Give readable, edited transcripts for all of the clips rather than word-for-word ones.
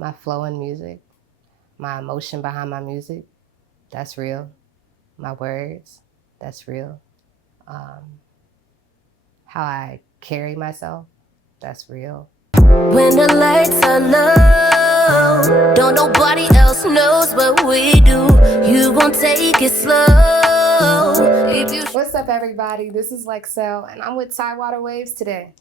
my flow in music, my emotion behind my music, that's real. My words, that's real. How I carry myself, that's real. When the lights are low, don't nobody else knows what we do. You gon' take it slow. What's up, everybody? This is Lexcelle, and I'm with Tidewater Waves today.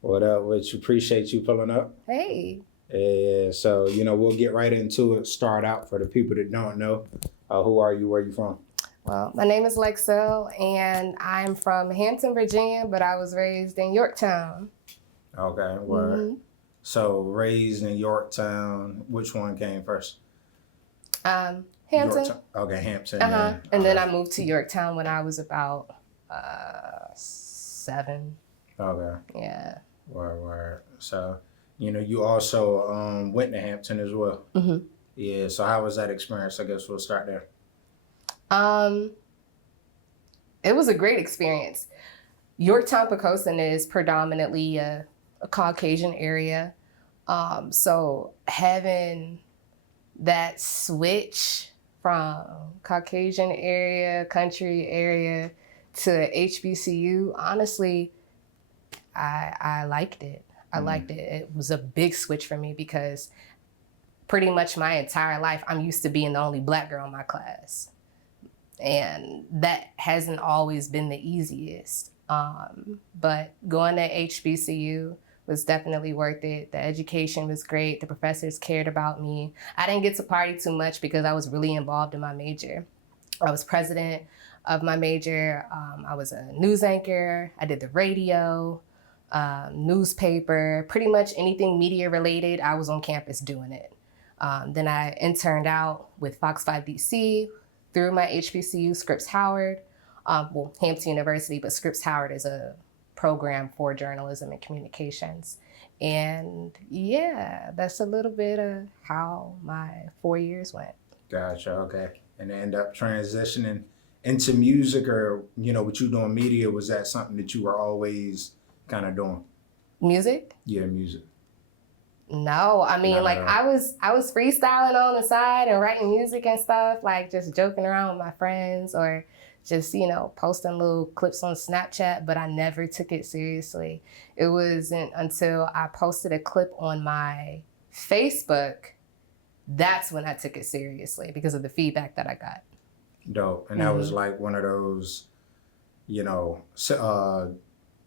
What up, Which appreciate you pulling up. Hey. Yeah, so, we'll get right into it. Start out for the people that don't know. Who are you? Where you from? Well, my name is Lexcelle, and I'm from Hampton, Virginia, but I was raised in Yorktown. Okay, word. So, raised in Yorktown, which one came first? Hampton. Okay, Hampton. And then I moved to Yorktown when I was about 7. Okay. Yeah. Word. So, you also went to Hampton as well. Mm-hmm. Yeah, so how was that experience? I guess we'll start there. It was a great experience. Yorktown Poquoson is predominantly a Caucasian area. So having that switch from Caucasian area, country area to HBCU, honestly, I liked it. I liked it. It was a big switch for me because pretty much my entire life, I'm used to being the only Black girl in my class. And that hasn't always been the easiest. But going to HBCU was definitely worth it. The education was great. The professors cared about me. I didn't get to party too much because I was really involved in my major. I was president of my major. I was a news anchor. I did the radio, newspaper, pretty much anything media related. I was on campus doing it. Then I interned out with Fox 5 DC through my HBCU, Scripps Howard. Hampton University, but Scripps Howard is a program for journalism and communications. And yeah, that's a little bit of how my 4 years went. Gotcha, okay. And end up transitioning into music, or, what you doing media, was that something that you were always kind of doing? Music? Yeah, music. No, I mean, I was freestyling on the side and writing music and stuff, like just joking around with my friends or just, posting little clips on Snapchat, but I never took it seriously. It wasn't until I posted a clip on my Facebook, that's when I took it seriously because of the feedback that I got. Dope. And that was like one of those,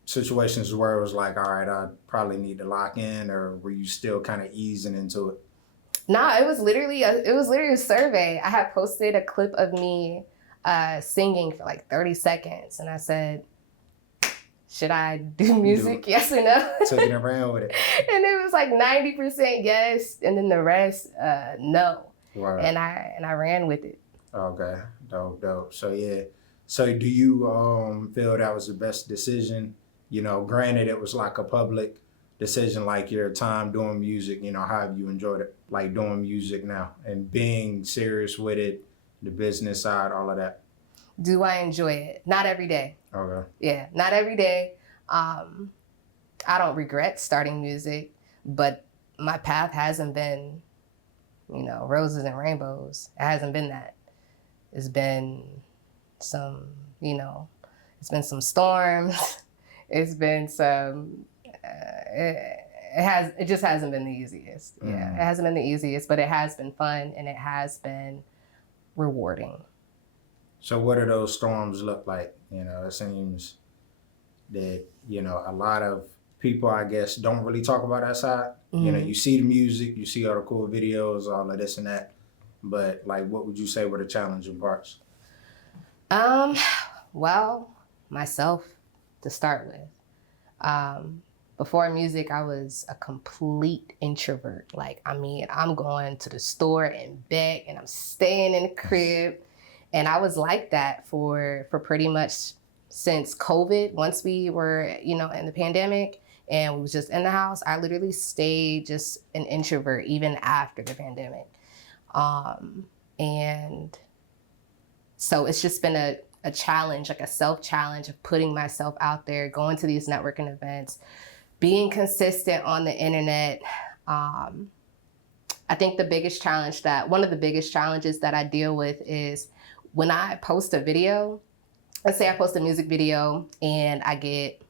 situations where it was like, all right, I probably need to lock in, or were you still kind of easing into it? Nah, it was literally a survey. I had posted a clip of me singing for like 30 seconds, and I said, should I do music? Yes or no? Took it and ran with it. And it was like 90% yes, and then the rest no. Right. And I ran with it. Okay, dope. So yeah, so do you feel that was the best decision? Granted, it was like a public decision, like your time doing music, how have you enjoyed it? Like doing music now and being serious with it, the business side, all of that. Do I enjoy it? Not every day. Okay. Yeah, not every day. I don't regret starting music, but my path hasn't been, roses and rainbows. It hasn't been that. It's been some, it's been some storms. It's been some, it just hasn't been the easiest. Yeah, it hasn't been the easiest, but it has been fun and it has been rewarding. So what do those storms look like? It seems that, a lot of people, I guess, don't really talk about that side. You see the music, you see all the cool videos, all of this and that, but like, what would you say were the challenging parts? Well, myself, to start with. Before music, I was a complete introvert. I'm going to the store and back, and I'm staying in the crib. And I was like that for pretty much since COVID. Once we were, in the pandemic and we was just in the house, I literally stayed just an introvert even after the pandemic. And so it's just been a challenge, like a self-challenge of putting myself out there, going to these networking events, being consistent on the internet, I think one of the biggest challenges that I deal with is when I post a video, let's say I post a music video and I get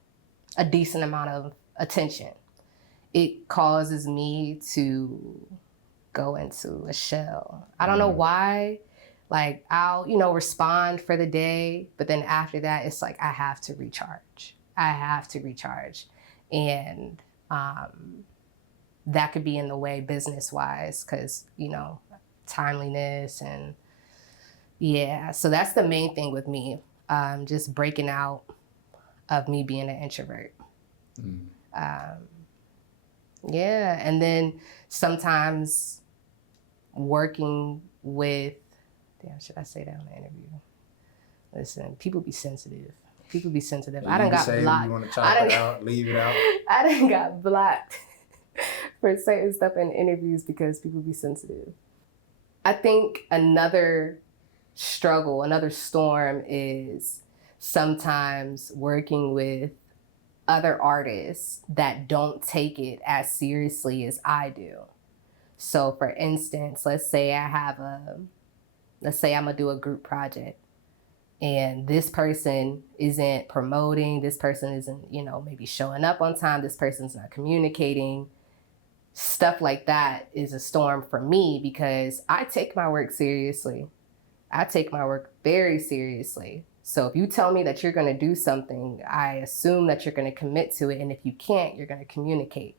a decent amount of attention. It causes me to go into a shell. I don't know why. Like I'll, respond for the day, but then after that, it's like I have to recharge. And that could be in the way business-wise because, timeliness and yeah. So that's the main thing with me, just breaking out of me being an introvert. Yeah, and then sometimes working with, should I say that on the interview? Listen, people be sensitive. I done got blocked. You want to chop it out, leave it out. I done got blocked for certain stuff in interviews because people be sensitive. I think another storm is sometimes working with other artists that don't take it as seriously as I do. So for instance, let's say I'm gonna do a group project and this person isn't promoting, this person isn't, maybe showing up on time, this person's not communicating. Stuff like that is a storm for me because I take my work seriously. I take my work very seriously. So if you tell me that you're going to do something, I assume that you're going to commit to it. And if you can't, you're going to communicate.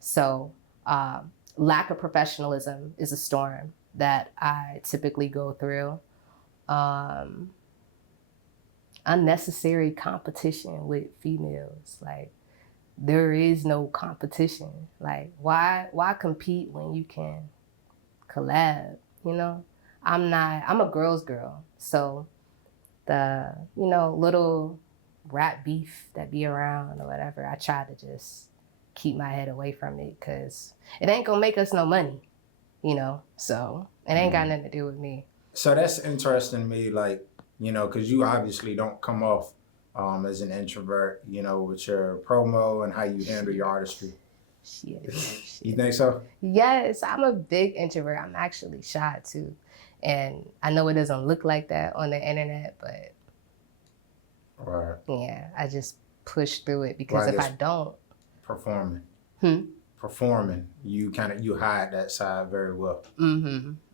So lack of professionalism is a storm that I typically go through. Unnecessary competition with females. Like, there is no competition. Like, why compete when you can collab, I'm a girl's girl. So the, little rap beef that be around or whatever, I try to just keep my head away from it because it ain't gonna make us no money, so it ain't got nothing to do with me. So that's interesting to me, like, because you obviously don't come off as an introvert, with your promo and how you handle your artistry. Shit. You think so? Yes, I'm a big introvert. I'm actually shy too. And I know it doesn't look like that on the internet, but yeah, I just push through it because if I don't. Performing, you hide that side very well.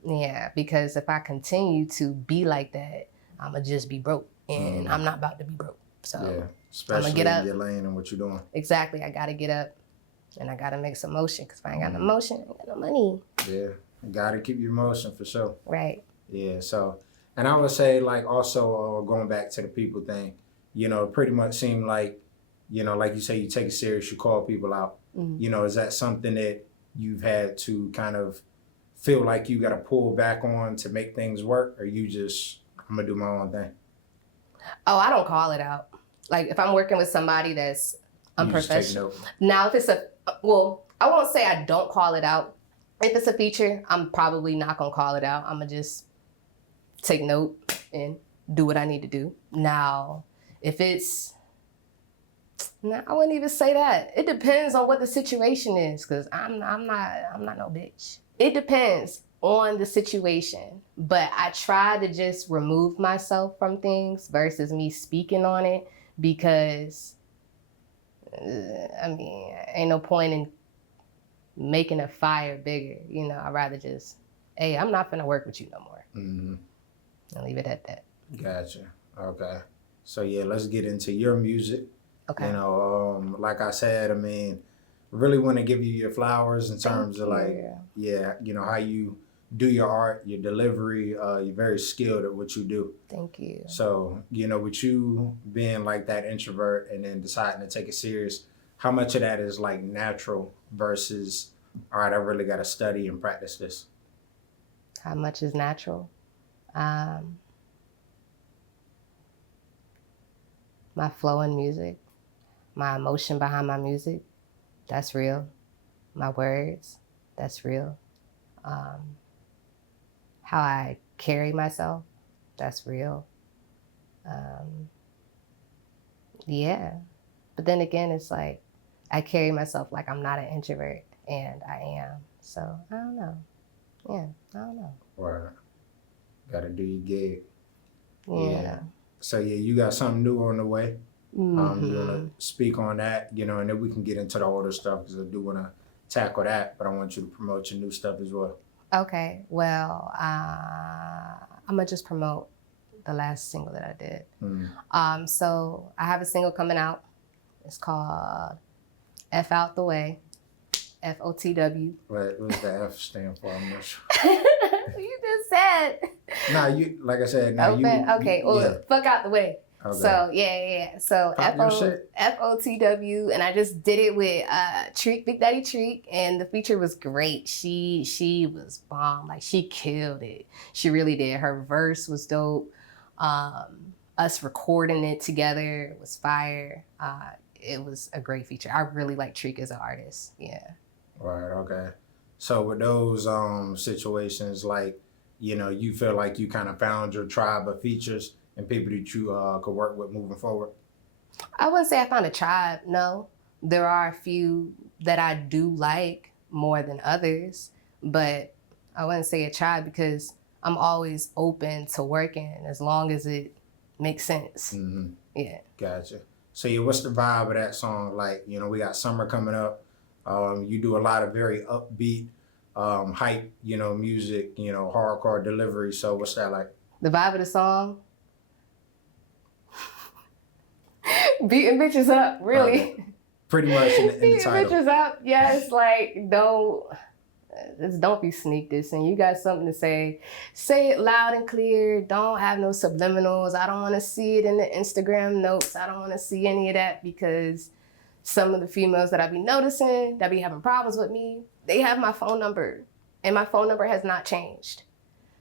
Yeah, because if I continue to be like that, I'ma just be broke, and I'm not about to be broke. So yeah, especially I'ma get up. In your lane and what you're doing. Exactly, I gotta get up, and I gotta make some motion. Cause if I ain't got no motion, I ain't got no money. Yeah, you gotta keep your motion for sure. Right. Yeah. So, and I would say like also going back to the people thing, it pretty much seemed like, like you say, you take it serious, you call people out. Is that something that you've had to kind of feel like you got to pull back on to make things work, or you just, I'm gonna do my own thing? Oh, I don't call it out. Like if I'm working with somebody that's unprofessional. Now, if it's I won't say I don't call it out. If it's a feature, I'm probably not gonna call it out. I'm gonna just take note and do what I need to do. Now, if it's, I wouldn't even say that. It depends on what the situation is, because I'm not no bitch. It depends on the situation, but I try to just remove myself from things versus me speaking on it because, ain't no point in making a fire bigger. I'd rather just, hey, I'm not gonna work with you no more. I'll leave it at that. Gotcha. Okay. So yeah, let's get into your music. Okay. Like I said, really want to give you your flowers in terms of like, how you do your art, your delivery. You're very skilled at what you do. Thank you. So, with you being like that introvert and then deciding to take it serious, how much of that is like natural versus, all right, I really got to study and practice this? How much is natural? My flow in music, my emotion behind my music, that's real. My words, that's real. How I carry myself, that's real. Yeah. But then again, it's like, I carry myself like I'm not an introvert. and I am. So I don't know. Yeah, I don't know. Right. Gotta do your gig. Yeah. So yeah, you got something new on the way. You Mm-hmm. wanna speak on that, you know, and then we can get into the older stuff because I do wanna tackle that, but I want you to promote your new stuff as well. Okay. Well, I'm gonna just promote the last single that I did. So I have a single coming out. It's called F Out the Way, FOTW. What's the F stand for? I'm not sure. You just said. Nah, you like I said. Nah, Okay. Well, yeah. fuck out the way. Okay. So yeah. So Pop your shit. FOTW, and I just did it with Treek, Big Daddy Treek, and the feature was great. She was bomb. Like she killed it. She really did. Her verse was dope. Us recording it together was fire. It was a great feature. I really like Treek as an artist. Yeah. Right. Okay. So with those situations, like, you know, you feel like you kind of found your tribe of features and people that you could work with moving forward? I wouldn't say I found a tribe, no. There are a few that I do like more than others, but I wouldn't say a tribe because I'm always open to working as long as it makes sense. Mm-hmm. Yeah. Gotcha. So yeah, what's the vibe of that song? Like, you know, we got summer coming up. You do a lot of very upbeat, hype, you know, music, you know, hardcore delivery. So what's that like? The vibe of the song? Beating bitches up, really. Pretty much in the Beating title. bitches up, yes, like don't be sneak dissing. You got something to say it loud and clear. Don't have no subliminals. I don't want to see it in the Instagram notes. I don't want to see any of that because some of the females that I be noticing that be having problems with me, they have my phone number and my phone number has not changed.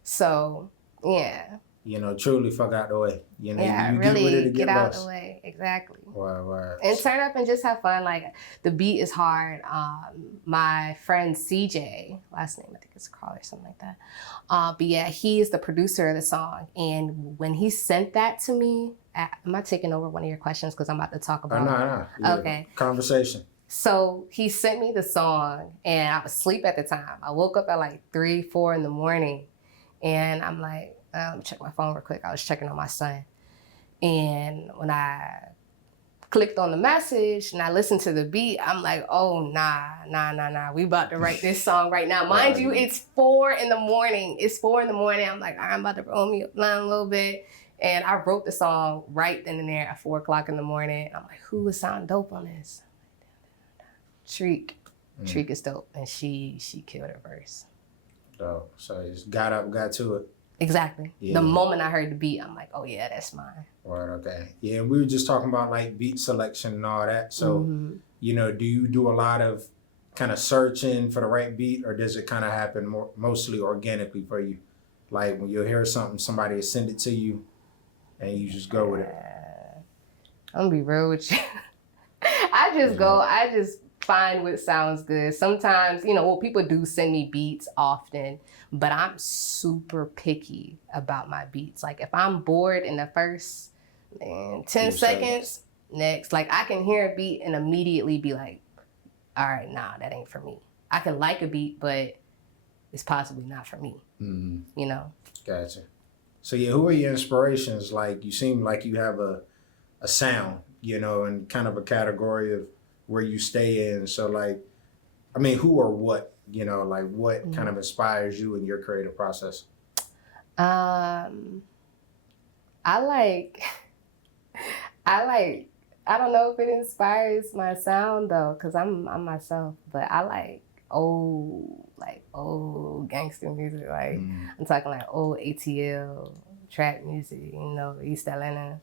So yeah. You know, truly fuck out the way. You know, yeah, you really get with it to get out lost. the way. Exactly. Right. And turn up and just have fun. Like the beat is hard. My friend CJ, last name I think it's Carl or something like that. But yeah, he is the producer of the song. And when he sent that to me, am I taking over one of your questions because I'm about to talk about? No. Yeah. Okay. Conversation. So he sent me the song, and I was asleep at the time. I woke up at like 3, 4 in the morning, and I'm like, let me check my phone real quick. I was checking on my son. And when I clicked on the message and I listened to the beat, I'm like, oh, nah. We about to write this song right now. Mind you, it's 4 in the morning. It's 4 in the morning. I'm like, I'm about to roll me up a little bit. And I wrote the song right then and there at 4 o'clock in the morning. I'm like, who would sound dope on this? Treek. Treek is dope. And she killed her verse. Dope. So you just got up, got to it. Exactly. Yeah. The moment I heard the beat, I'm like, oh yeah, that's mine. Right, okay. Yeah, we were just talking about like beat selection and all that. So, you know, do you do a lot of kind of searching for the right beat, or does it kind of happen mostly organically for you? Like when you hear something, somebody will send it to you and you just go with it. I'm gonna be real with you. I just find what sounds good. Sometimes, you know, well, people do send me beats often, but I'm super picky about my beats. Like if I'm bored in the first 10 seconds, next. Like I can hear a beat and immediately be like, all right, nah, that ain't for me. I can like a beat, but it's possibly not for me. You know? Gotcha. So yeah, who are your inspirations? Like you seem like you have a sound, you know, and kind of a category of where you stay in. So like, I mean, who or what, you know, like what kind of inspires you in your creative process? I don't know if it inspires my sound though, cause I'm myself, but I like old gangster music. Like I'm talking like old ATL, trap music, you know, East Atlanta,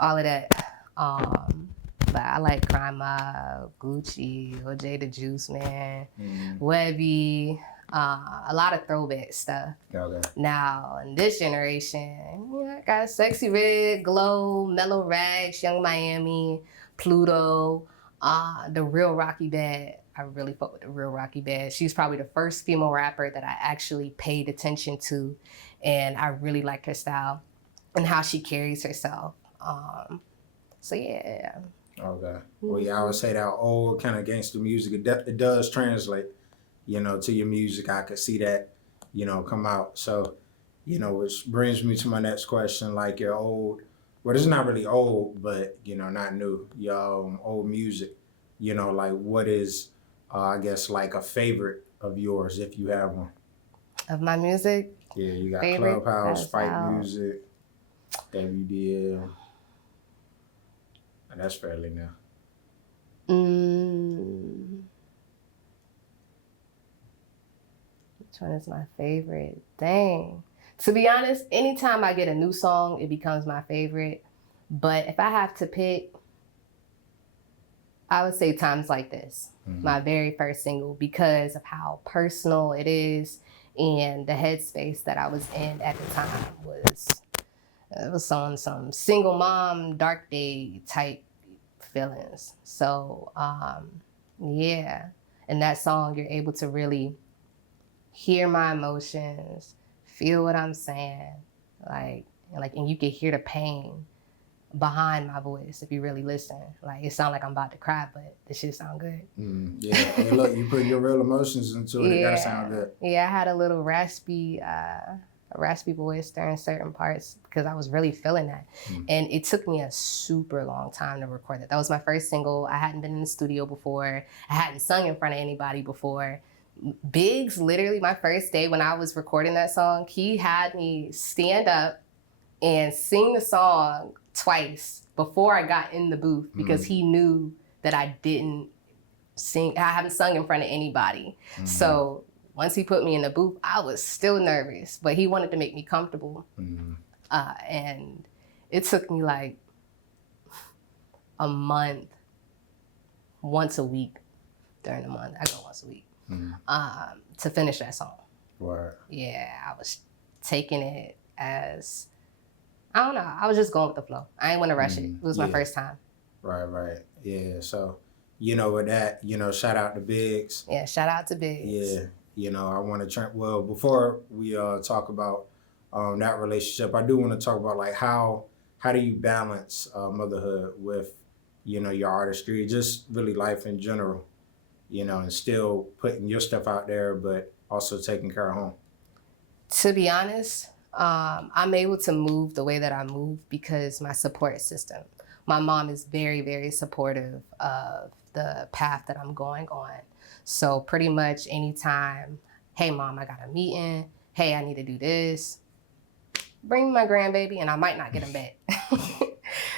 all of that. But I like Crime Mob, Gucci, OJ the Juice Man, Webby, a lot of throwback stuff. Okay. Now, in this generation, I got Sexy Red, Glow, Mellow Rags, Young Miami, Pluto, the Real Rocky Bad. I really fuck with the Real Rocky Bad. She's probably the first female rapper that I actually paid attention to, and I really like her style and how she carries herself. So yeah, Okay. Well, yeah, I would say that old kind of gangster music, it does translate, to your music. I could see that, come out. So, which brings me to my next question. Like your old, well, it's not really old, but, not new, your old music, like what is, I guess, like a favorite of yours, if you have one? Of my music, Yeah, you got favorite Clubhouse, that's Fight out. Music, WDL, and that's fairly new. Which one is my favorite? Dang. To be honest, anytime I get a new song, it becomes my favorite. But if I have to pick, I would say Times Like This, my very first single, because of how personal it is and the headspace that I was in at the time was on some single mom, dark day type feelings. So, yeah. In that song, you're able to really hear my emotions, feel what I'm saying, and you can hear the pain behind my voice if you really listen. Like it sounds like I'm about to cry, but the shit sound good. Yeah. Hey, look, you put your real emotions into it. It gotta sound good. Yeah, I had a little raspy voice during certain parts because I was really feeling that. And it took me a super long time to record that. That was my first single. I hadn't been in the studio before. I hadn't sung in front of anybody before. Biggs, literally my first day when I was recording that song, he had me stand up and sing the song twice before I got in the booth because he knew that I haven't sung in front of anybody. So once he put me in the booth, I was still nervous, but he wanted to make me comfortable. And it took me like a month, once a week during the month. I go once a week to finish that song. Right. Yeah, I was taking it as, I don't know, I was just going with the flow. I didn't want to rush it. It was my first time. Right. Yeah, so, with that, shout out to Biggs. Yeah, shout out to Biggs. Yeah, I want to before we talk about that relationship, I do want to talk about like how do you balance motherhood with, your artistry, just really life in general, and still putting your stuff out there, but also taking care of home? To be honest, I'm able to move the way that I move because my support system. My mom is very, very supportive of the path that I'm going on. So pretty much anytime, hey mom, I got a meeting. Hey, I need to do this. Bring my grandbaby and I might not get him back.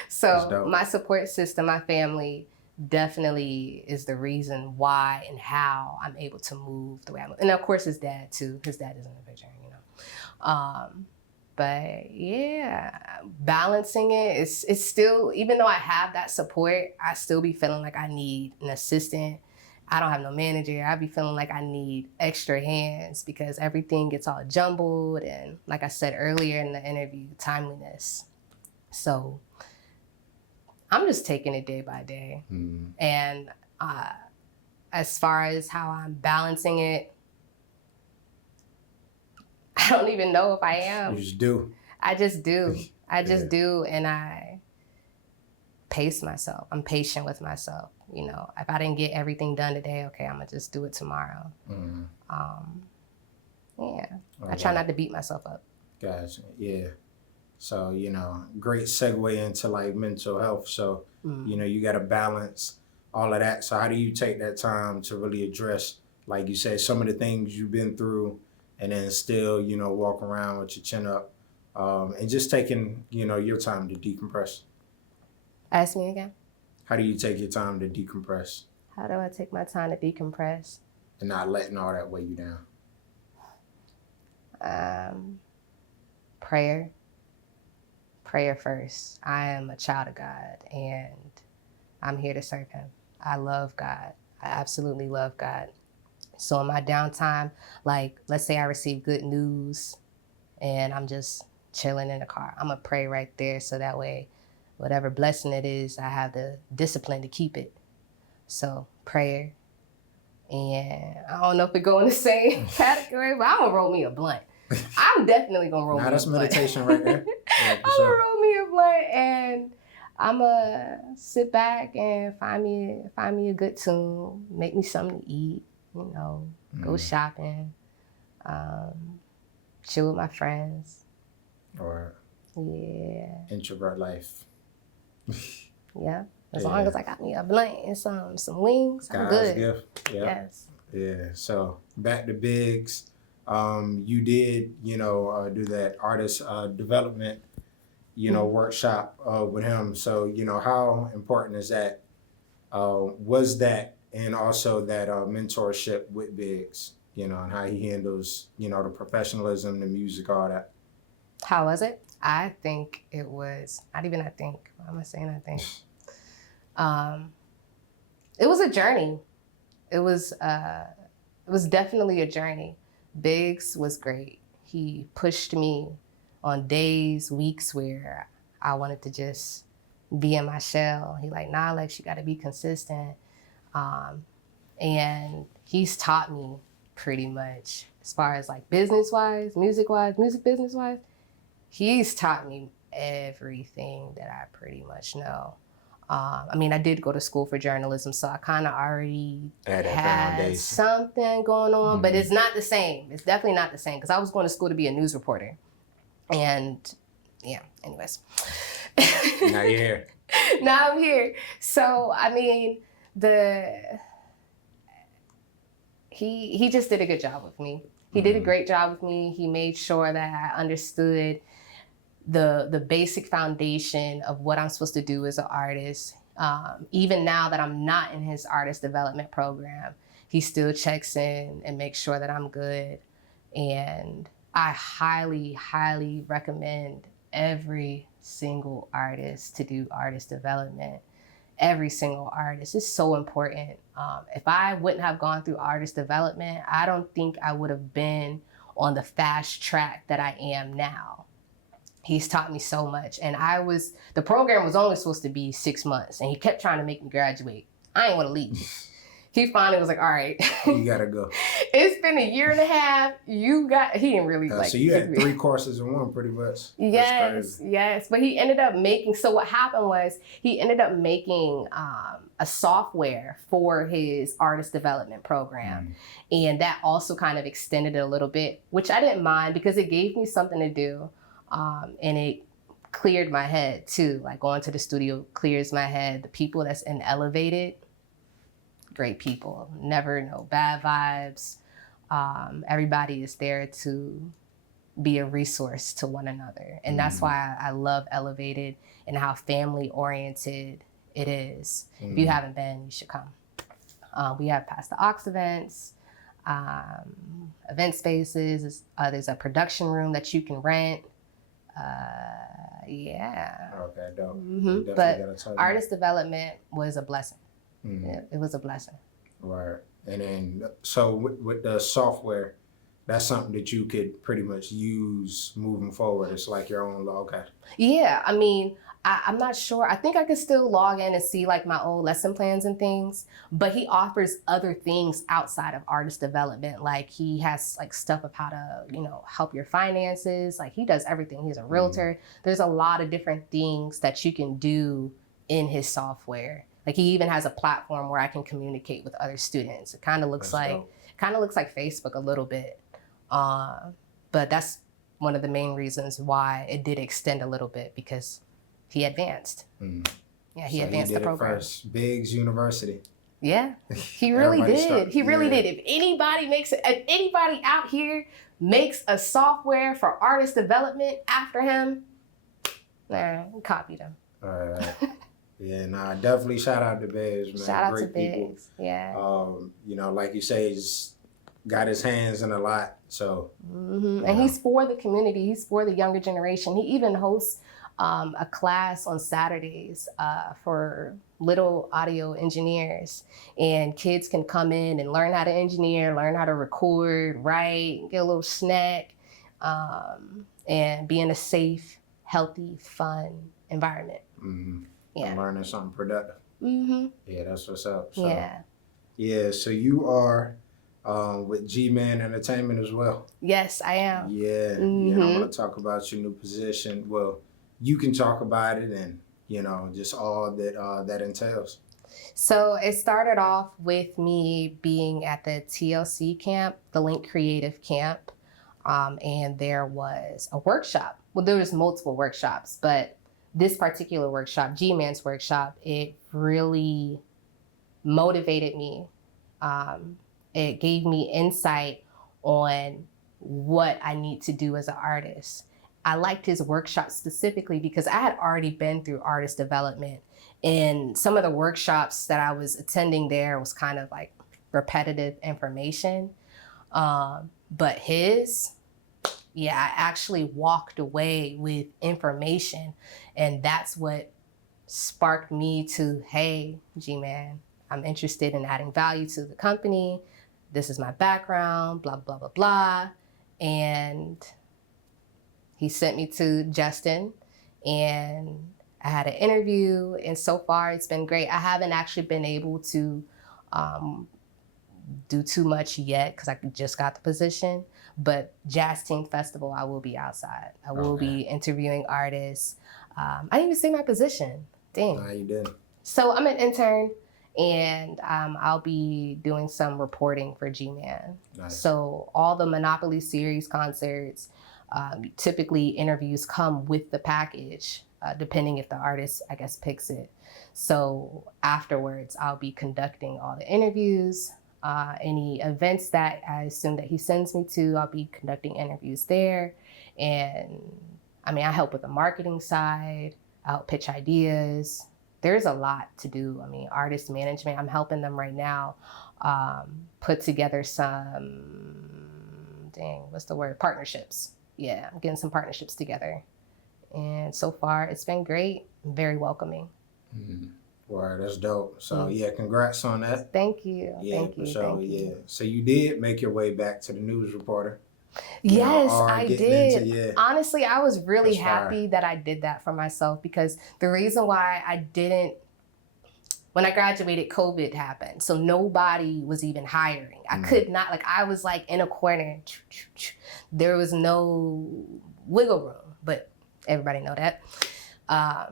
So my support system, my family definitely is the reason why and how I'm able to move the way I move. And of course his dad too. His dad is in the picture, But yeah, balancing it's still, even though I have that support, I still be feeling like I need an assistant. I don't have no manager. I be feeling like I need extra hands because everything gets all jumbled. And like I said earlier in the interview, timeliness. So I'm just taking it day by day. And as far as how I'm balancing it, I don't even know if I am. You just do. I just do. And I pace myself. I'm patient with myself. If I didn't get everything done today, okay, I'm gonna just do it tomorrow. Yeah. I try not to beat myself up. Gotcha. Yeah. So, great segue into like mental health. So, you got to balance all of that. So how do you take that time to really address, like you said, some of the things you've been through and then still, walk around with your chin up and just taking, your time to decompress? Ask me again. How do you take your time to decompress? How do I take my time to decompress? And not letting all that weigh you down. Prayer. Prayer first. I am a child of God and I'm here to serve him. I love God. I absolutely love God. So in my downtime, like let's say I receive good news and I'm just chilling in the car, I'm gonna pray right there so that way whatever blessing it is, I have the discipline to keep it. So prayer. And I don't know if it go in the same category, but I'm gonna roll me a blunt. I'm definitely gonna roll me a blunt. That's meditation right there. Yeah, I'm gonna roll me a blunt and I'ma sit back and find me a good tune, make me something to eat, you know, go shopping, chill with my friends. Or introvert life. Yeah. As long as I got me a blunt and some wings, I'm good. Gift. Yep. Yes. Yeah. So back to Biggs. You did, do that artist development, workshop with him. So, how important is that? Was that, and also that mentorship with Biggs, and how he handles, the professionalism, the music, all that. How was it? I think it was, not even I think, why am I saying I think? It was a journey. It was definitely a journey. Biggs was great. He pushed me on days, weeks where I wanted to just be in my shell. He like, nah, Lex, you gotta be consistent. And he's taught me pretty much as far as like business-wise, music business-wise, he's taught me everything that I pretty much know. I did go to school for journalism, so I kind of already had something going on, but it's not the same. It's definitely not the same because I was going to school to be a news reporter. And yeah, anyways. Now you're here. Now I'm here. So, he just did a good job with me. He did a great job with me. He made sure that I understood the basic foundation of what I'm supposed to do as an artist. Even now that I'm not in his artist development program, he still checks in and makes sure that I'm good. And I highly, highly recommend every single artist to do artist development. Every single artist is so important. If I wouldn't have gone through artist development, I don't think I would have been on the fast track that I am now. He's taught me so much. And the program was only supposed to be 6 months and he kept trying to make me graduate. I ain't want to leave. He finally was like, all right. You gotta go. It's been 1.5 years. He didn't really like. So you had 3 courses in one pretty much. Yes. But he ended up so what happened was he ended up making a software for his artist development program. And that also kind of extended it a little bit, which I didn't mind because it gave me something to do. And it cleared my head too. Like going to the studio clears my head. The people that's in Elevated, great people, never no bad vibes. Everybody is there to be a resource to one another. And that's why I love Elevated and how family oriented it is. If you haven't been, you should come. We have Past the Aux events, event spaces. There's a production room that you can rent. Yeah. Okay, dope. But artist development was a blessing. It was a blessing. Right. And then, so with the software, that's something that you could pretty much use moving forward. It's like your own log. Okay. Yeah, I'm not sure. I think I could still log in and see like my old lesson plans and things, but he offers other things outside of artist development. Like he has like stuff of how to, help your finances. Like he does everything. He's a realtor. There's a lot of different things that you can do in his software. Like he even has a platform where I can communicate with other students. It kind of looks like Facebook a little bit. But that's one of the main reasons why it did extend a little bit because he advanced. Yeah, he advanced the program. First, Biggs University. Yeah, he really did. He really did. If anybody out here makes a software for artist development after him, we copied him. All right. Yeah, definitely shout out to Biggs, man. Shout out Great to people. Biggs. Yeah. Like you say, he's got his hands in a lot. So. And he's for the community. He's for the younger generation. He even hosts a class on Saturdays for little audio engineers, and kids can come in and learn how to engineer, learn how to record, write, get a little snack, and be in a safe, healthy, fun environment. Yeah. And learning something productive. Yeah, that's what's up. So, yeah. So you are with G-Man Entertainment as well. Yes, I am. Yeah. I want to talk about your new position. Well, you can talk about it, and you know, just all that that entails? So it started off with me being at the TLC camp, the Link Creative Camp, and there was a workshop. Well, there was multiple workshops, but this particular workshop, G-Man's workshop, it really motivated me. It gave me insight on what I need to do as an artist. I liked his workshop specifically because I had already been through artist development, and some of the workshops that I was attending there was kind of like repetitive information. But his, yeah, I actually walked away with information, and that's what sparked me to, hey, G-Man, I'm interested in adding value to the company. This is my background, blah, blah, blah, blah. And he sent me to Justin, and I had an interview, and so far it's been great. I haven't actually been able to do too much yet because I just got the position, but Jazz Team Festival, I will be outside. I will be interviewing artists. I didn't even say my position. Dang. No, you did. So I'm an intern, and I'll be doing some reporting for G-Man. Nice. So all the Monopoly Series concerts, typically interviews come with the package, depending if the artist, I guess, picks it. So afterwards, I'll be conducting all the interviews. Any events that I assume that he sends me to, I'll be conducting interviews there. And I mean, I help with the marketing side, I help pitch ideas. There's a lot to do. I mean, artist management, I'm helping them right now put together some, partnerships. Yeah, I'm getting some partnerships together. And so far, it's been great, very welcoming. Mm-hmm. Wow, that's dope. So yeah, congrats on that. Thank you. Yeah, Thank you. for sure. Thank you. Yeah. So you did make your way back to the news reporter. Yes, or I getting did. into- Honestly, I was really That's fire. happy that I did that for myself, because the reason why I didn't, when I graduated, COVID happened. So nobody was even hiring. I could not, like, I was like in a corner. There was no wiggle room, but everybody know that.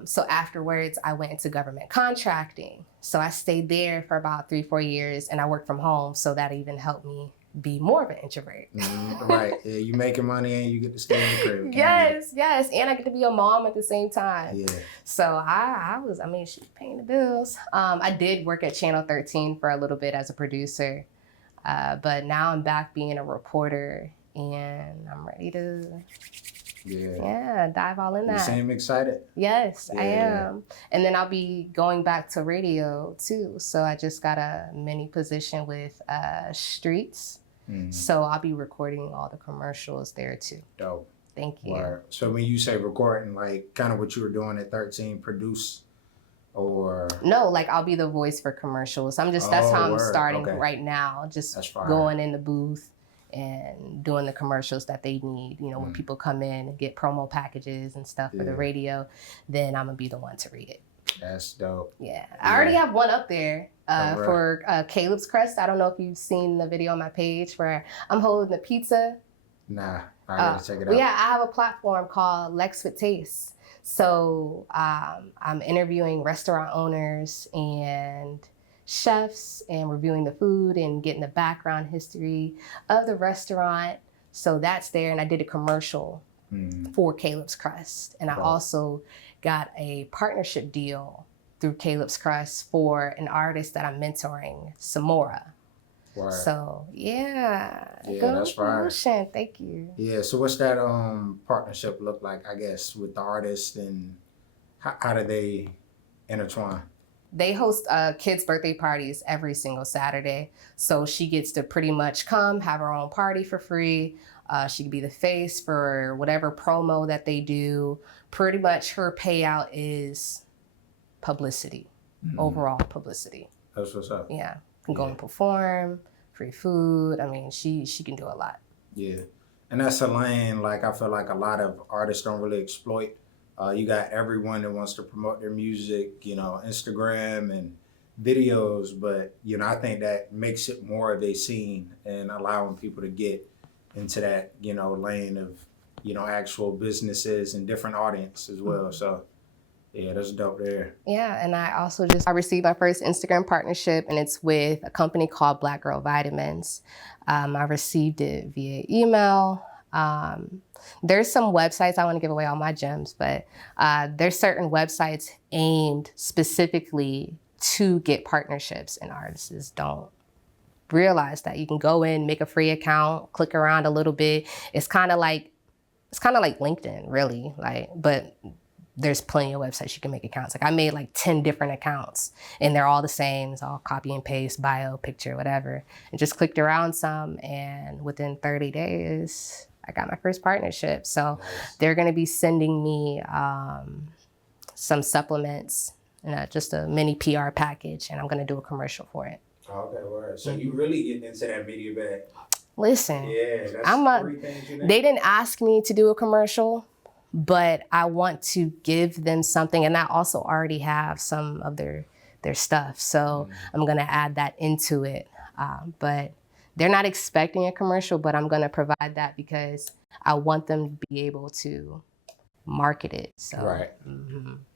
So afterwards, I went into government contracting. So I stayed there for about 3-4 years, and I worked from home. So that even helped me be more of an introvert. Right. Yeah, you making money and you get to stay in the crib. Yes. And I get to be a mom at the same time. Yeah. So I mean, she was paying the bills. I did work at Channel 13 for a little bit as a producer. But now I'm back being a reporter, and I'm ready to dive all in You that. seem excited. Yes, I Yeah. am. And then I'll be going back to radio too. So I just got a mini position with Streets. So I'll be recording all the commercials there too. Dope. Thank you. Word. So when you say recording, like kind of what you were doing at 13, produce or? No, like I'll be the voice for commercials. That's how I'm starting right now. Just That's fire. going in the booth and doing the commercials that they need. You know, when people come in and get promo packages and stuff for the radio, then I'm gonna be the one to read it. That's dope. Yeah, I already have one up there for Caleb's Crest. I don't know if you've seen the video on my page where I'm holding the pizza. Nah, I gotta check it out. Yeah, I have a platform called Lex with Taste. So I'm interviewing restaurant owners and chefs and reviewing the food and getting the background history of the restaurant. So that's there. And I did a commercial for Caleb's Crest. And I also got a partnership deal through Caleb's Crest for an artist that I'm mentoring, Samora. Word. So yeah, that's fire. Thank you. Yeah, so what's that partnership look like, I guess, with the artist, and how do they intertwine? They host kids' birthday parties every single Saturday. So she gets to pretty much come, have her own party for free. She can be the face for whatever promo that they do. Pretty much her payout is publicity, overall publicity. That's what's up. Yeah, can go and perform, free food. I mean, she can do a lot. Yeah, and that's a lane, like, I feel like a lot of artists don't really exploit. You got everyone that wants to promote their music, you know, Instagram and videos, but, you know, I think that makes it more of a scene and allowing people to get into that, you know, lane of, you know, actual businesses and different audience as well. So, Yeah, that's dope there. Yeah, and I received my first Instagram partnership, and it's with a company called Black Girl Vitamins. I received it via email. There's some websites, I want to give away all my gems, but there's certain websites aimed specifically to get partnerships, and artists don't realize that. You can go in, make a free account, click around a little bit. It's kind of like LinkedIn, really, but there's plenty of websites you can make accounts. Like I made like 10 different accounts and they're all the same. It's all copy and paste, bio, picture, whatever. And just clicked around some, and within 30 days, I got my first partnership. So they're gonna be sending me some supplements and just a mini PR package, and I'm gonna do a commercial for it. Okay, word. So you really getting into that media bag. Listen, Yeah, that's 3 things you they didn't ask me to do a commercial, but I want to give them something, and I also already have some of their stuff. So I'm gonna add that into it. But they're not expecting a commercial, but I'm gonna provide that because I want them to be able to market it. So Right.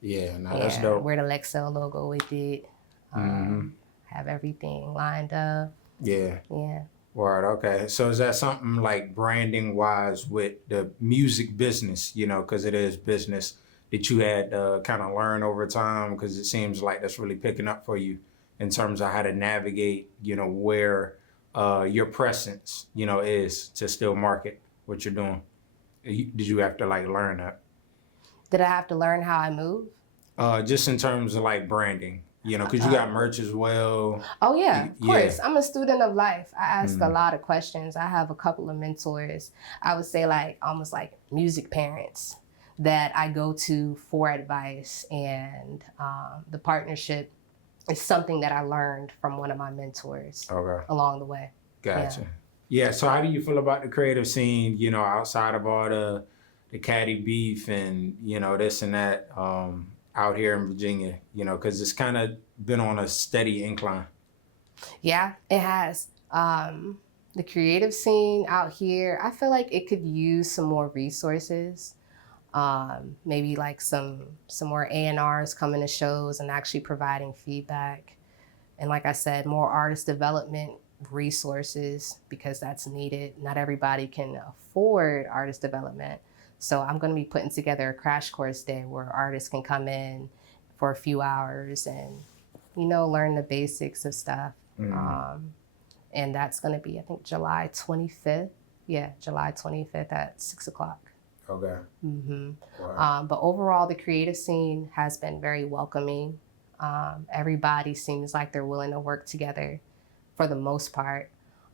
Yeah, no, that's dope. wear the Lexcelle logo with it. Have everything lined up. Yeah. Yeah. Word, okay. So is that something like branding wise with the music business, you know, because it is business, that you had kind of learn over time? Because it seems like that's really picking up for you in terms of how to navigate, you know, where your presence, you know, is to still market what you're doing. Did you have to like learn that? Did I have to learn how I move? Just in terms of like branding. You know, because you got merch as well. Oh, yeah, of course. I'm a student of life. I ask a lot of questions. I have a couple of mentors. I would say almost like music parents that I go to for advice. And the partnership is something that I learned from one of my mentors along the way. Gotcha. Yeah, so how do you feel about the creative scene, you know, outside of all the catty beef and, you know, this and that? Out here in Virginia, you know, because it's kind of been on a steady incline. Yeah, it has. The creative scene out here, I feel like it could use some more resources. Maybe like some more A&Rs coming to shows and actually providing feedback. And like I said, more artist development resources, because that's needed. Not everybody can afford artist development. So I'm going to be putting together a crash course day where artists can come in for a few hours and, you know, learn the basics of stuff. And that's going to be, I think, July 25th. Yeah, July 25th at 6 o'clock. Okay. Wow. But overall, the creative scene has been very welcoming. Everybody seems like they're willing to work together for the most part.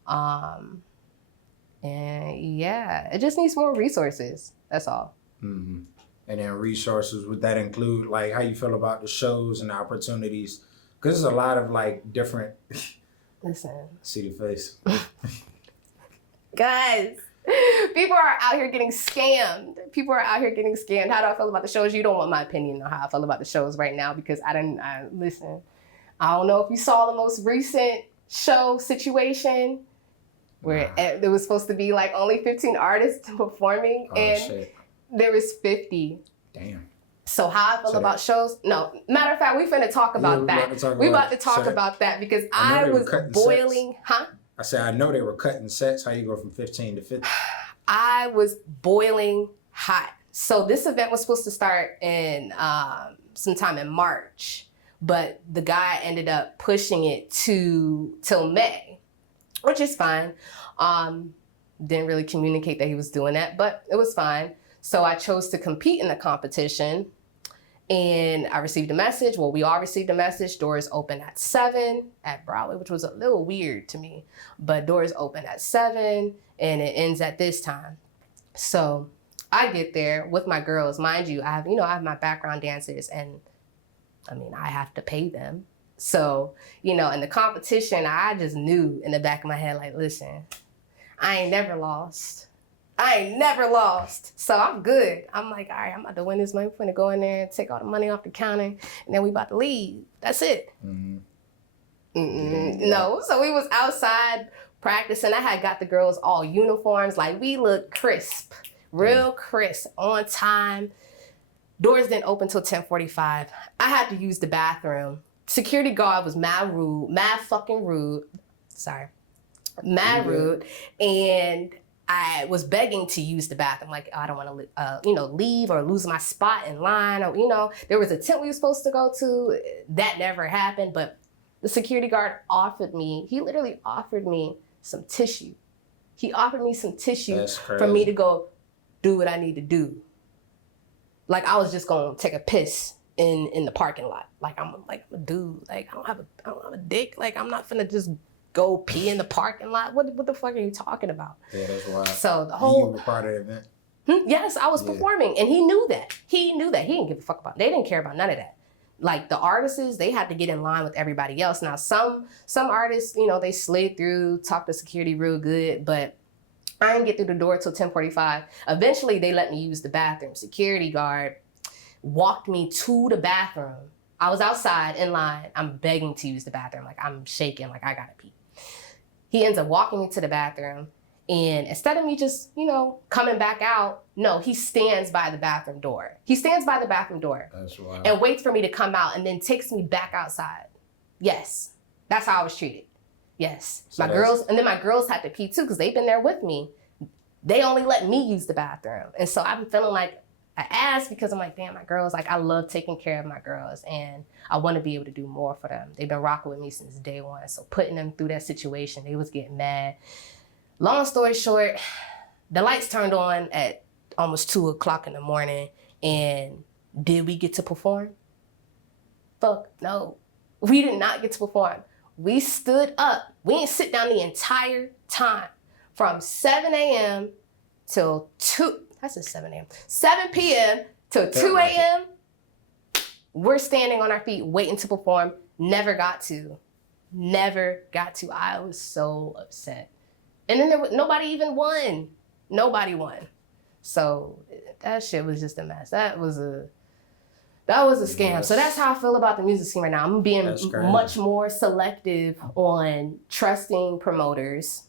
And yeah, it just needs more resources. That's all. And then resources, would that include like how you feel about the shows and the opportunities? Because there's a lot of like different. Listen. See the face. Guys, people are out here getting scammed. How do I feel about the shows? You don't want my opinion on how I feel about the shows right now because listen. I don't know if you saw the most recent show situation where there was supposed to be like only 15 artists performing and there was 50. Damn. So how I feel about shows? No, matter of fact, we finna talk about that. We about to talk about that because I was boiling, I said, I know they were cutting sets. How you go from 15 to 50? I was boiling hot. So this event was supposed to start in sometime in March, but the guy ended up pushing it till May, which is fine. Didn't really communicate that he was doing that, but it was fine. So I chose to compete in the competition and I received a message. Well, we all received a message. Doors open at 7 at Broadway, which was a little weird to me, but doors open at 7 and it ends at this time. So I get there with my girls. Mind you, I have my background dancers and I mean, I have to pay them. So, in the competition, I just knew in the back of my head, like, listen, I ain't never lost. So I'm good. I'm like, all right, I'm about to win this money. We're going to go in there and take all the money off the counter and then we about to leave. That's it. No, so we was outside practicing. I had got the girls all uniforms. Like we look crisp, real crisp, on time. Doors didn't open till 10:45. I had to use the bathroom. Security guard was mad rude, mad fucking rude. Sorry. Mad rude. And I was begging to use the bathroom. Like, I don't want to, leave or lose my spot in line. Or, there was a tent we were supposed to go to. That never happened. But the security guard he literally offered me some tissue. He offered me some tissue for me to go do what I need to do. Like, I was just going to take a piss in the parking lot. Like, I'm a dude. Like, I don't have a dick. Like, I'm not finna just go pee in the parking lot. What the fuck are you talking about? Yeah, that's wild. So the whole... You were part of the event? Yes, I was performing, and he knew that. He didn't give a fuck about it. They didn't care about none of that. Like, the artists, they had to get in line with everybody else. Now, some artists, they slid through, talked to security real good, but I didn't get through the door till 10:45. Eventually, they let me use the bathroom. Security guard walked me to the bathroom. I was outside in line. I'm begging to use the bathroom. Like, I'm shaking, like, I gotta pee. He ends up walking me to the bathroom, and instead of me just, coming back out, no, he stands by the bathroom door. He stands by the bathroom door. That's wild. And waits for me to come out and then takes me back outside. Yes, that's how I was treated. Yes. So my girls had to pee too because they've been there with me. They only let me use the bathroom. And so I'm feeling like I asked because I'm like, damn, my girls, like, I love taking care of my girls and I want to be able to do more for them. They've been rocking with me since day one. So putting them through that situation, they was getting mad. Long story short, the lights turned on at almost 2:00 in the morning. And did we get to perform? Fuck no. We did not get to perform. We stood up. We didn't sit down the entire time from 7 a.m. till 7 p.m. till 2 a.m. We're standing on our feet waiting to perform. Never got to. I was so upset. And then nobody even won. Nobody won. So that shit was just a mess. That was a scam. Yes. So that's how I feel about the music scene right now. I'm being much more selective on trusting promoters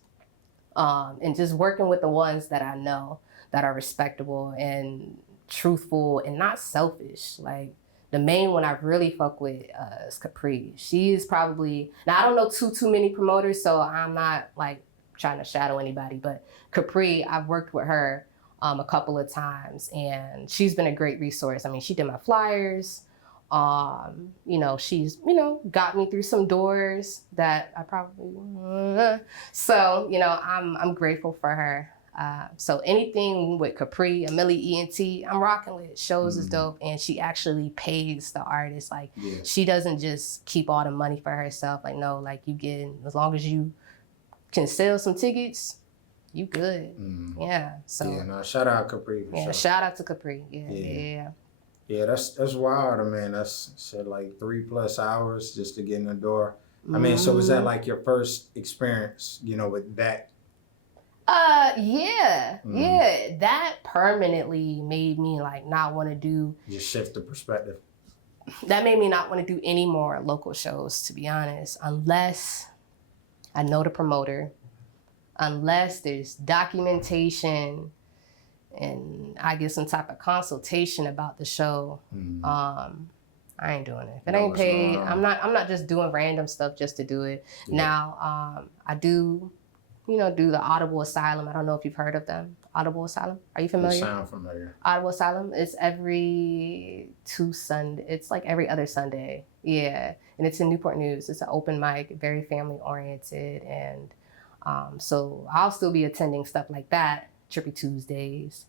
and just working with the ones that I know that are respectable and truthful and not selfish. Like, the main one I really fuck with is Capri. She is probably, now I don't know too many promoters, so I'm not like trying to shadow anybody, but Capri, I've worked with her a couple of times and she's been a great resource. I mean, she did my flyers. She's, got me through some doors that I probably, so, I'm grateful for her. So anything with Capri, Amelie ENT, I'm rocking with. Shows is dope, and she actually pays the artist. Like, she doesn't just keep all the money for herself. Like, no, like, you get, as long as you can sell some tickets, you good. Yeah. So yeah, no, shout out Capri for sure. Shout out to Capri. Yeah. Yeah, that's wild, man. That's said like 3+ hours just to get in the door. I mean, so was that like your first experience, with that? Yeah. That permanently made me like not want to do. Just shift the perspective. That made me not want to do any more local shows, to be honest, unless I know the promoter, unless there's documentation and I get some type of consultation about the show. I ain't doing it. If it ain't paid, I'm not just doing random stuff just to do it. Yeah. Now, I do, do the Audible Asylum. I don't know if you've heard of them. Audible Asylum. Are you familiar? You sound familiar. Audible Asylum. It's every 2 Sundays. It's like every other Sunday. Yeah. And it's in Newport News. It's an open mic, very family oriented. And so I'll still be attending stuff like that, Trippy Tuesdays.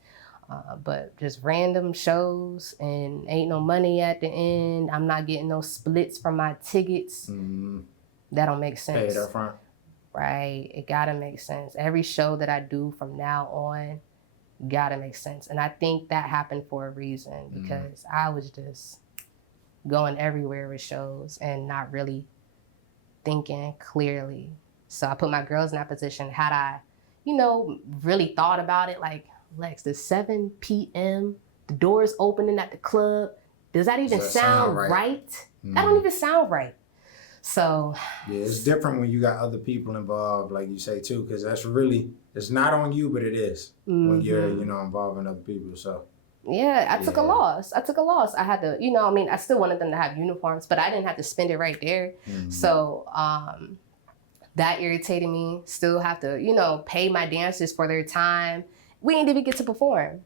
But just random shows and ain't no money at the end. I'm not getting no splits from my tickets. That don't make sense. Paid up front. Right. It gotta make sense. Every show that I do from now on gotta make sense. And I think that happened for a reason because I was just going everywhere with shows and not really thinking clearly. So I put my girls in that position. Had I, really thought about it, like, Lex, the 7 p.m., the doors opening at the club, does that even sound right? That don't even sound right. So yeah, it's different when you got other people involved, like you say too, because that's really, it's not on you, but it is when you're, involving other people. So Yeah, I took a Yeah. loss. I had to, you know, I mean, I still wanted them to have uniforms, but I didn't have to spend it right there. Mhm. So that irritated me. Still have to, you know, pay my dancers for their time. We didn't even get to perform.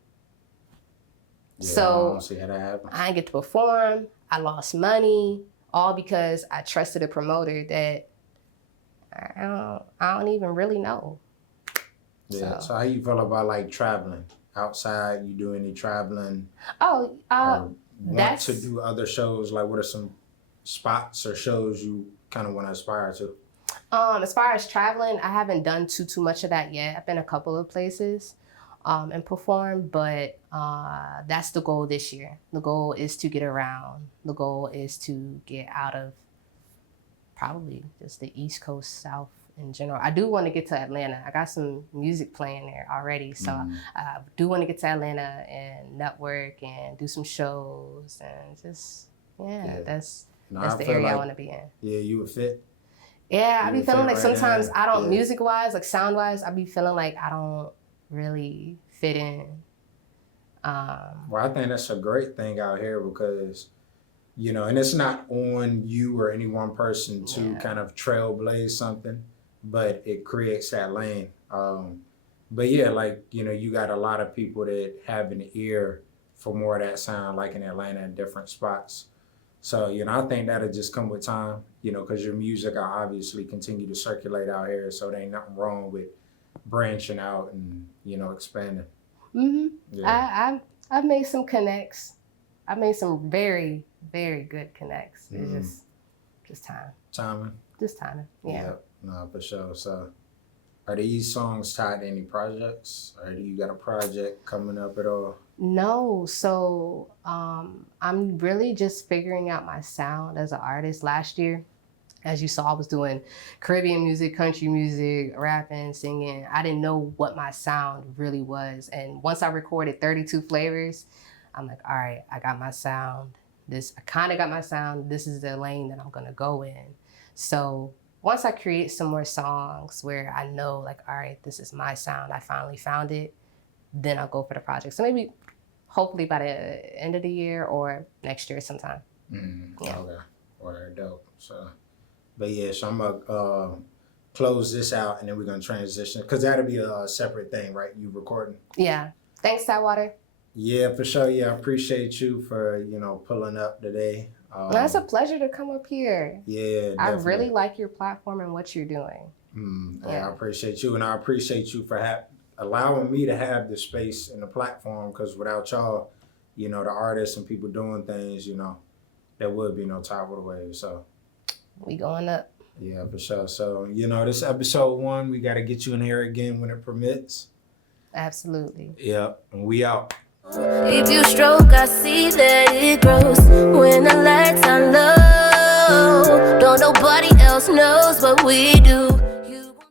Yeah, I So don't see how that happens. I didn't get to perform. I lost money, all because I trusted a promoter that I don't even really know. Yeah. So how you feel about like traveling outside? You do any traveling? Oh, Or want that's to do other shows? Like, what are some spots or shows you kind of want to aspire to? as far as traveling, I haven't done too much of that yet. I've been a couple of places and performed, but that's the goal this year. The goal is to get around. The goal is to get out of probably just the East Coast, South in general. I do want to get to Atlanta. I got some music playing there already, so I do want to get to Atlanta and network and do some shows and just that's No, that's I the feel area I like- want to be in. Yeah, you would fit. Yeah, I You be would feeling fit like right sometimes in. I don't, Yeah. music wise, like sound wise, I be feeling like I don't really fit in. Well, I think that's a great thing out here because, you know, and it's not on you or any one person to Yeah. kind of trailblaze something, but it creates that lane. But yeah, like, you know, you got a lot of people that have an ear for more of that sound, like in Atlanta and different spots. So, you know, I think that'll just come with time, you know, because your music will obviously continue to circulate out here. So there ain't nothing wrong with branching out and, you know, expanding. Yeah. I've made some connects. I've made some very, very good connects. It's Mhm. just time. Timing. Just timing. Yeah. Yep. No, for sure. So, are these songs tied to any projects, or do you got a project coming up at all? No, so I'm really just figuring out my sound as an artist. Last year, as you saw, I was doing Caribbean music, country music, rapping, singing. I didn't know what my sound really was. And once I recorded 32 flavors, I'm like, all right, I got my sound. I kind of got my sound. This is the lane that I'm going to go in. So once I create some more songs where I know, like, all right, this is my sound, I finally found it, then I'll go for the project. So maybe, hopefully by the end of the year or next year sometime. Yeah. Okay. Or dope. So, but yeah, so I'm gonna close this out and then we're gonna transition because that'll be a separate thing, right? You recording? Yeah. Thanks, Tidewater. Yeah, for sure. Yeah, I appreciate you for pulling up today. Well, it's a pleasure to come up here. Yeah, I definitely. really like your platform and what you're doing. Yeah, I appreciate you, and I appreciate you for allowing me to have the space and the platform. Because without y'all, the artists and people doing things, there would be no Top of the Wave. So We going up. yeah, for sure. So this episode 1, we got to get you in here again when it permits. Absolutely. Yeah, and we out. If you stroke, I see that it grows. When the lights are low, don't nobody else knows what we do.